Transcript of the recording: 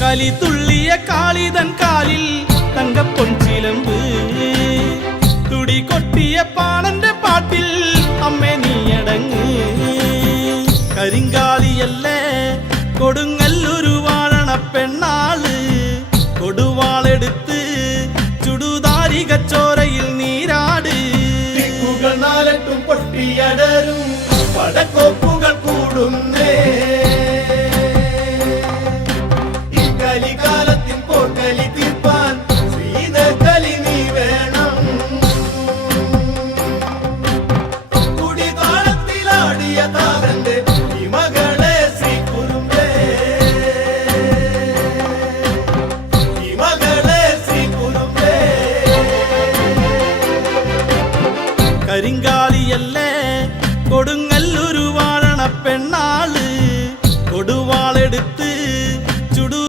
കലി തുള്ളിയ കാളിതൻ കാലിൽ തങ്കപ്പൊൻചിലമ്പ് തുടി കൊട്ടിയ പാണന്റെ പാട്ടിൽ അമ്മേ നീയടങ്ങ് കരിങ്കാലിയല്ലേ കൊടുങ്ങല്ലൊരു വാഴണ പെണ്ണാള് കൊടുവാളെടുത്ത് ചുടുതാരികച്ചോരയിൽ നീരാട് ദിക്കുകൾ നാലട്ടും പൊട്ടിയടരും പടക്കോപ്പുകൾ കൂടുന്നേ കലികാലത്തിൻ പോർക്കലി തീർപ്പാൻ ശ്രീതകലി നീ വേണം കുടിതാളത്തിലാടിയ താരന്റെ ഈ മകളെ ശ്രീകുറുമ്പേ ഈ മകളെ ശ്രീകുറുമ്പേ കരിങ്കാലിയല്ലേ